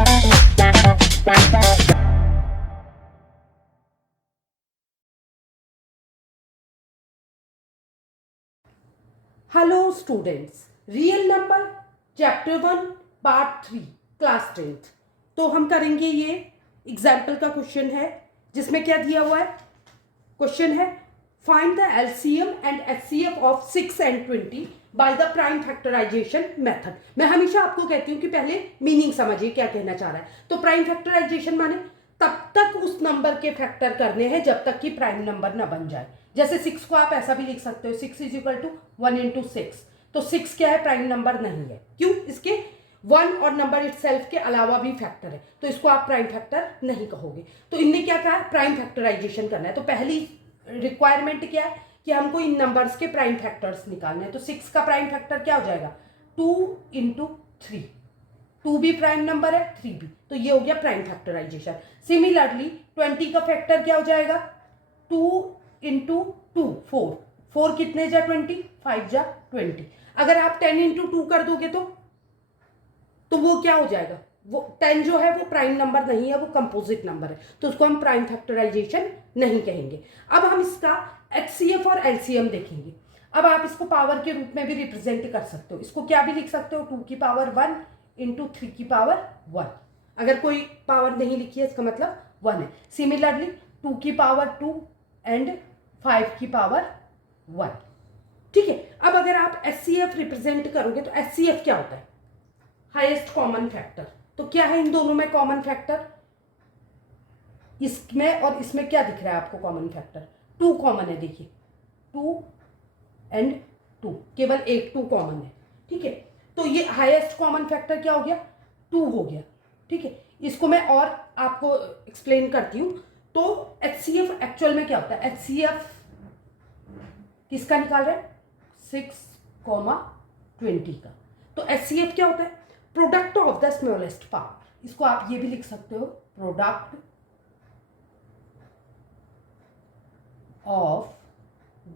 Hello students, real number chapter 1 part 3 class 10th। तो हम करेंगे ये एग्जाम्पल का क्वेश्चन है जिसमें क्या दिया हुआ है। क्वेश्चन है find the LCM and HCF of 6 and 20 by the prime factorisation method. मैं हमेशा आपको कहती हूँ कि पहले मीनिंग समझिए क्या कहना चाह रहा है। तो प्राइम फैक्टराइजेशन माने तब तक उस नंबर के फैक्टर करने हैं जब तक कि प्राइम नंबर ना बन जाए। जैसे 6 को आप ऐसा भी लिख सकते हो, 6 इज इक्वल टू 1 इंटू 6। तो 6 क्या है, प्राइम नंबर नहीं है। क्यों? इसके 1 और नंबर इटसेल्फ के अलावा भी फैक्टर है, तो इसको आप प्राइम फैक्टर नहीं कहोगे। तो इनने क्या कहा, प्राइम फैक्टराइजेशन करना है। तो पहली रिक्वायरमेंट क्या है कि हमको इन नंबर्स के प्राइम फैक्टर्स निकालने हैं। तो 6 का प्राइम फैक्टर क्या हो जाएगा, 2 इंटू 3। 2 भी प्राइम नंबर है, 3 भी, तो ये हो गया प्राइम फैक्टराइजेशन। सिमिलरली 20 का फैक्टर क्या हो जाएगा, 2 इंटू 2 4। 4 कितने जा 20, 5 जा 20। अगर आप 10 इंटू 2 कर दोगे तो वो क्या हो जाएगा, वो 10 जो है वो प्राइम नंबर नहीं है, वो कंपोजिट नंबर है, तो उसको हम प्राइम फैक्टराइजेशन नहीं कहेंगे। अब हम इसका एचसीएफ और एलसीएम देखेंगे। अब आप इसको पावर के रूप में भी रिप्रेजेंट कर सकते हो। इसको क्या भी लिख सकते हो, 2 की पावर 1 इंटू 3 की पावर 1। अगर कोई पावर नहीं लिखी है इसका मतलब 1 है। सिमिलरली 2 की पावर 2 एंड 5 की पावर 1। ठीक है। अब अगर आप एचसीएफ रिप्रेजेंट करोगे तो एचसीएफ क्या होता है, हाईएस्ट कॉमन फैक्टर। तो क्या है इन दोनों में कॉमन फैक्टर, इसमें और इसमें क्या दिख रहा है आपको कॉमन फैक्टर, 2 कॉमन है। देखिए 2 एंड 2, केवल एक 2 कॉमन है। ठीक है, तो ये हाईएस्ट कॉमन फैक्टर क्या हो गया, 2 हो गया। ठीक है, इसको मैं और आपको एक्सप्लेन करती हूँ। तो एचसीएफ एक्चुअल में क्या होता है, एचसीएफ किसका निकाल रहे हैं, 6, 20 का। तो एचसीएफ क्या होता है, product of the smallest power. इसको आप ये भी लिख सकते हो, प्रोडक्ट ऑफ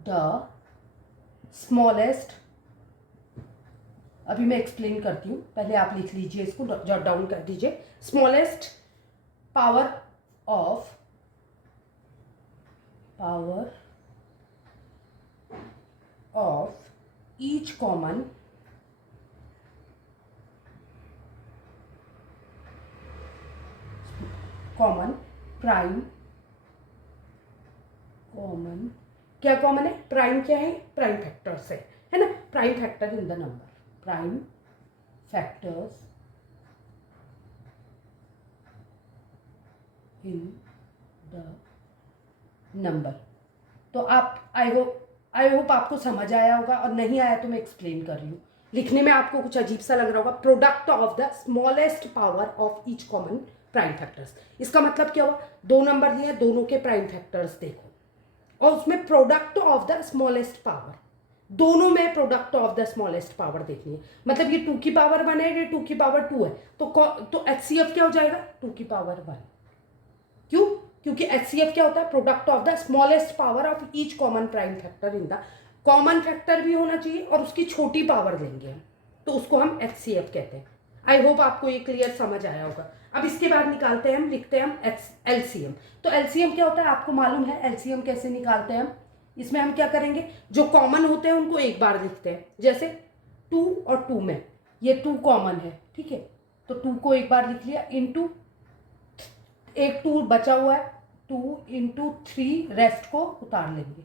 द स्मॉलेस्ट। अभी मैं एक्सप्लेन करती हूं, पहले आप लिख लीजिए, इसको जॉट डाउन कर दीजिए। Smallest power of each common prime common, क्या कॉमन है, प्राइम क्या है, प्राइम फैक्टर्स है ना, prime factor in the number, prime factors in the number. तो आप आई होप आपको समझ आया होगा, और नहीं आया तो मैं एक्सप्लेन कर रही हूँ। लिखने में आपको कुछ अजीब सा लग रहा होगा, product of the smallest power of each common prime factors. इसका मतलब क्या हुआ, 2 नंबर दिए, दोनों के प्राइम फैक्टर्स देखो, और उसमें product of the smallest power, दोनों में product of the smallest power देखनी है। मतलब ये 2 की पावर 1 है, ये 2 की पावर 2 है, तो एचसीएफ क्या हो जाएगा, 2 की पावर 1। क्यों? क्योंकि एचसीएफ क्या होता है, product of the smallest power of each common prime factor in the, common factor भी होना चाहिए और उसकी छोटी पावर लेंगे हम, तो उसको हम एचसीएफ कहते हैं। आई होप आपको ये क्लियर समझ आया होगा। अब इसके बाद निकालते हैं हम, लिखते हैं हम एलसीएम। तो एलसीएम क्या होता है आपको मालूम है, एलसीएम कैसे निकालते हैं हम। इसमें हम क्या करेंगे, जो कॉमन होते हैं उनको एक बार लिखते हैं। जैसे 2 और 2 में ये 2 कॉमन है, ठीक है, तो 2 को एक बार लिख लिया, इंटू एक 2 बचा हुआ है, 2 इंटू 3, रेस्ट को उतार लेंगे।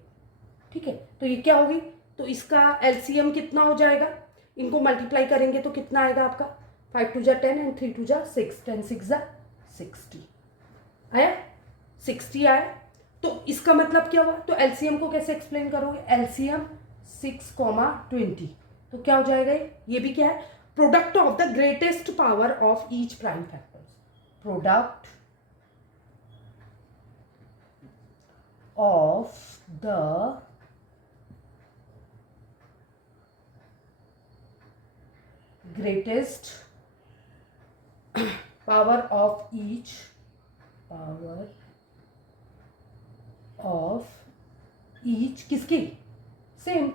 ठीक है, तो ये क्या होगी, तो इसका एलसीएम कितना हो जाएगा, इनको मल्टीप्लाई करेंगे तो कितना आएगा आपका, 5 2 जा 10 एंड 3 2 जा 6, 10 6 जा 60 आया, 60 आया। तो इसका मतलब क्या हुआ, तो एलसीएम को कैसे एक्सप्लेन करोगे, एलसीएम 6, 20, तो क्या हो जाएगा, ये भी क्या है, product of the greatest power of each prime factors, product of the greatest power of each किसकी, same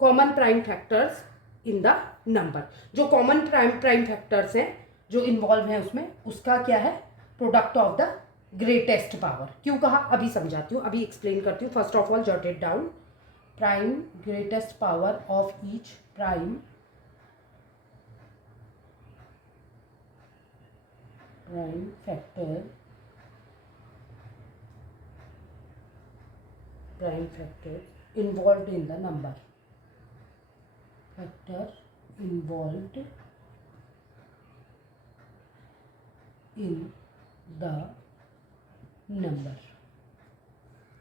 common prime factors in the number. जो कॉमन प्राइम फैक्टर्स हैं जो इन्वॉल्व है उसमें, उसका क्या है, product of the greatest power. क्यों कहा अभी समझाती हूँ, अभी एक्सप्लेन करती हूँ। First of all jot it down, prime greatest power of each prime factor involved in the number, factor involved in the number।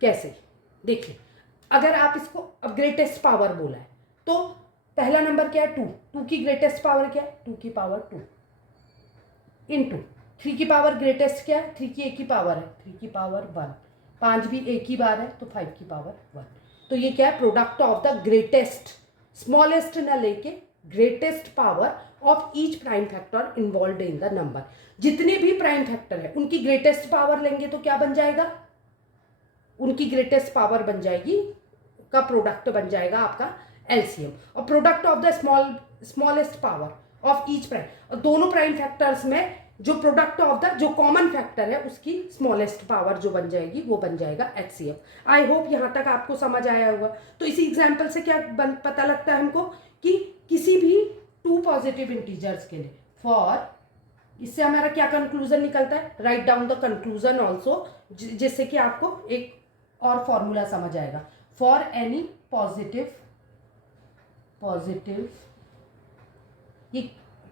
कैसे देखिए, अगर आप इसको अब ग्रेटेस्ट पावर बोला है तो पहला नंबर क्या है, 2। 2 की ग्रेटेस्ट पावर क्या है, 2 की पावर 2 इंटू 3 की पावर ग्रेटेस्ट क्या है, 3 की एक ही पावर है, 3 की पावर 1। 5 भी एक ही बार है तो 5 की पावर 1। तो ये क्या है, product of the greatest, smallest ना लेके greatest power of each prime factor involve in the number. जितने भी प्राइम फैक्टर है उनकी ग्रेटेस्ट पावर लेंगे तो क्या बन जाएगा, उनकी ग्रेटेस्ट पावर बन जाएगी, का प्रोडक्ट बन जाएगा आपका एलसीएम। और product of the smallest power of each prime, और दोनों प्राइम फैक्टर्स में जो प्रोडक्ट ऑफ द जो कॉमन फैक्टर है उसकी स्मॉलेस्ट पावर जो बन जाएगी वो बन जाएगा एचसीएफ। आई होप यहाँ तक आपको समझ आया होगा। तो इसी एग्जाम्पल से क्या पता लगता है हमको कि किसी भी 2 पॉजिटिव इंटीजर्स के लिए, फॉर, इससे हमारा क्या कंक्लूजन निकलता है, write down the conclusion also, जिससे कि आपको एक और फॉर्मूला समझ आएगा। फॉर एनी पॉजिटिव ये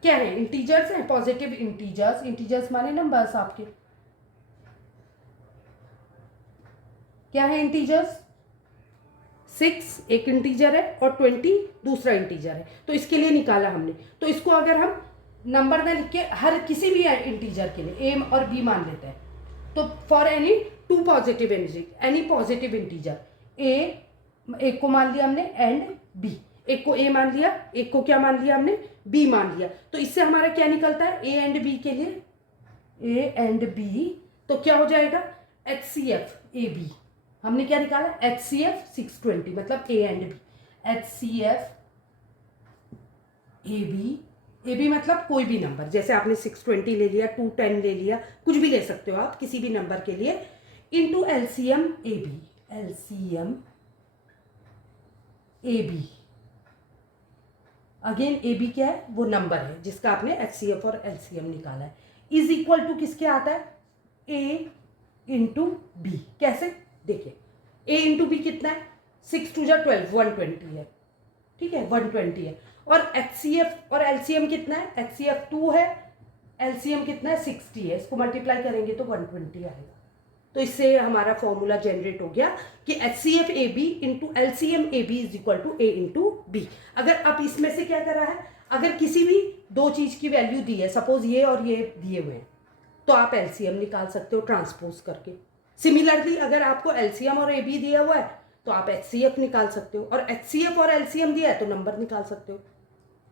क्या है, इंटीजर्स हैं, पॉजिटिव इंटीजर्स माने नंबर्स आपके, क्या है इंटीजर्स, 6 एक इंटीजर है और 20 दूसरा इंटीजर है। तो इसके लिए निकाला हमने, तो इसको अगर हम नंबर ना लिख के हर किसी भी इंटीजर के लिए ए और बी मान लेते हैं, तो for any 2 positive any positive integer, एक को मान लिया हमने एंड बी, एक को ए मान लिया, एक को क्या मान लिया हमने, बी मान लिया। तो इससे हमारा क्या निकलता है, ए एंड बी के लिए, ए एंड बी, तो क्या हो जाएगा एचसीएफ ए बी, हमने क्या निकाला एचसीएफ 620, मतलब A and B, HCF A B मतलब कोई भी नंबर, जैसे आपने 620 ले लिया, 210 ले लिया, कुछ भी ले सकते हो आप किसी भी नंबर के लिए, into LCM A B, LCM A B, again A B क्या है, वो नंबर है जिसका आपने एचसीएफ और एलसीएम निकाला है, इज इक्वल टू किसके आता है, ए इंटू बी। कैसे देखिए, ए इंटू बी कितना है, 6 2 जा 12, 120 है, ठीक है 120 है। और एचसीएफ और एलसीएम कितना है, एचसीएफ 2 है, एलसीएम कितना है 60 है, इसको मल्टीप्लाई करेंगे तो 120 आएगा। तो इससे हमारा फॉर्मूला जनरेट हो गया कि HCF A B into LCM A B is equal to A into B. अगर आप इसमें से क्या करा है, अगर किसी भी 2 चीज की वैल्यू दी है, सपोज ये और ये दिए हुए हैं, तो आप एलसीएम निकाल सकते हो ट्रांसपोज करके। सिमिलरली अगर आपको एलसीएम और ए बी दिया हुआ है तो आप एचसीएफ निकाल सकते हो, और एचसीएफ और एलसीएम दिया है तो नंबर निकाल सकते हो।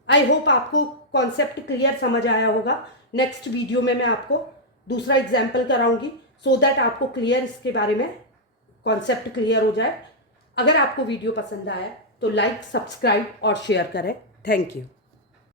आई होप आपको कॉन्सेप्ट क्लियर समझ आया होगा। नेक्स्ट वीडियो में मैं आपको दूसरा एग्जाम्पल कराऊंगी, सो दैट आपको क्लियर इसके बारे में कॉन्सेप्ट क्लियर हो जाए। अगर आपको वीडियो पसंद आया तो लाइक, सब्सक्राइब और शेयर करें। Thank you.